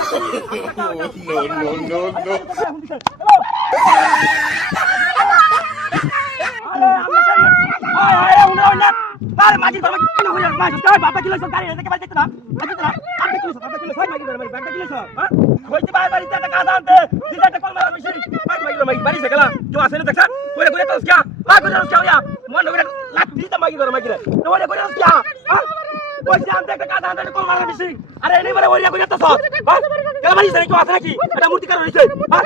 no, no, no, no. মন লাগিয়ে লাগি করে মাগিরে ওরে করে তো হ্যাঁ একটা কাজ আনতে কল মারা মিশি আরে এনে বারে ওরিয়া কইরে তো সব হ্যাঁ কেন মাঝি সেনে কেউ আসে নাকি এটা মূর্তি কারও হইছে হ্যাঁ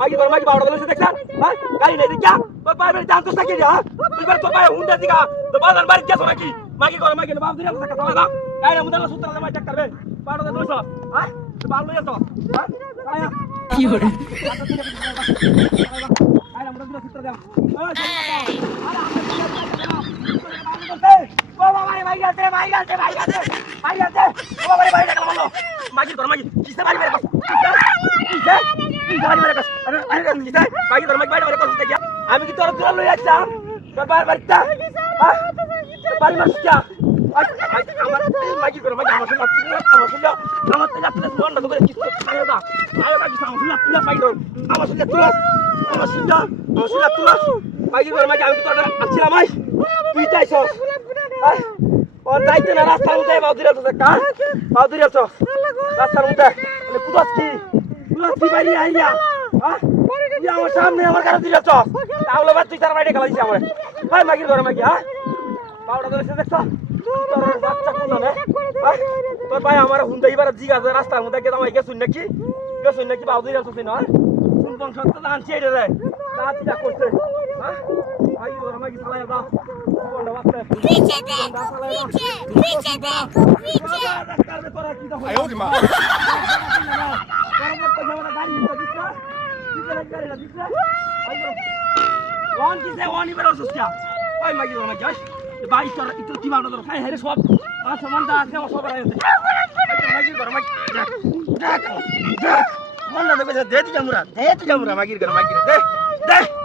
মাঝি ধর মাঝি বাড়া দিছে দেখছ হ্যাঁ গাড়ি নেই দেখা তোর পায়ে বেড়ে জানতো নাকি রে হ্যাঁ তুই বেড়ে তোর হুন্ডা দিগা তো বাজার বাড়ি গেছো নাকি মাগি করে মাগি বাপ দিলে টাকা চালা দাও গাড়ি মুদার সূত্র দে মাই চেক করবে পাড়ো দে দুইশো হ্যাঁ তুই বাল লইয়া তো হ্যাঁ কি hore গাড়ি মুদার দুইশো সূত্র দে ও ভাই গেছে ভাই গেছে ভাই গেছে ভাই গেছে ও বাবা রে ভাই গেছে বলো মাগি। করে মাগি কিসে বাড়ি মেরে কিসে কিসে কিসে মেরে আরে আরে কিসে মেরে করতে গিয়া আমি কি তোর দূর লই হ্যাঁ তোর বাড়ি মারছিস যা। আমার মাগি করে মাগি আমার সঙ্গে আমার সঙ্গে আমার তো যাচ্ছে বন্ধ করে কিসে আয়ো দা। আয়ো দা কিসে আমার সঙ্গে পাই দর আমার সঙ্গে তুলা আমার সঙ্গে আমার সঙ্গে তুলা মাগি করে মাগি। আমি কি তোর আসছিলাম আই তুই চাইছস ও যাইতে না রাস্তার মধ্যে বাউদির আছে কা বাউদির আছে। রাস্তার মধ্যে। মানে কুদাস কি কুদাস কি বাইরে আইয়া হ্যাঁ আমার সামনে আমার কাছে দিলে চস তাহলে বাদ তুই তার বাইরে গেলা দিছি আমার। ভাই মাগি ধরে মাগি হ্যাঁ পাউডা ধরেছে দেখছ? তোর বাচ্চা কোন না? তোর ভাই আমার হুন্ডা এবার জিগা রাস্তার মধ্যে গেলাম এই গেছুন নাকি? গেছুন নাকি বাউদির আছে না কোন বংশ তো আনছি এটা রে যা করছে। হ্যাঁ মাগি ধরে মাগি চালায়া দাও। Piće deko, piće! Piće deko, piće! Aj, ovdje ma! On ti se, on ima rozustja. Aj, ma gido, ma gjaš. Bari što, i tu ti malo dobro. Aj, heri swap. A sam vam da, sve osoba rajete. Magir gora, magir. Dek, dek. Manda da gođa, deti jamura, deti jamura, magir gora, magir. Dek, dek.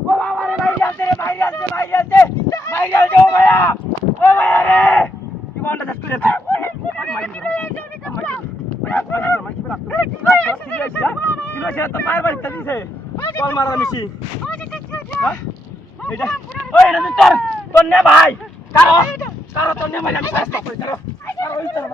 ও বাবা রে বাইরে আসছে রে বাইরে আসছে বাইরে আসছে বাইরে আসছে ও ভাইয়া ও ভাইয়া রে কি মনটা চাষ করে আছে, তো পায়ের বাড়িতে দিছে। কল মারা মিশি হ্যাঁ? এটা ওই তো তোর তোর নে ভাই। কারও কারও তোর নে ভাই, আমি কাজ করে, কারও। কারও ওই তোর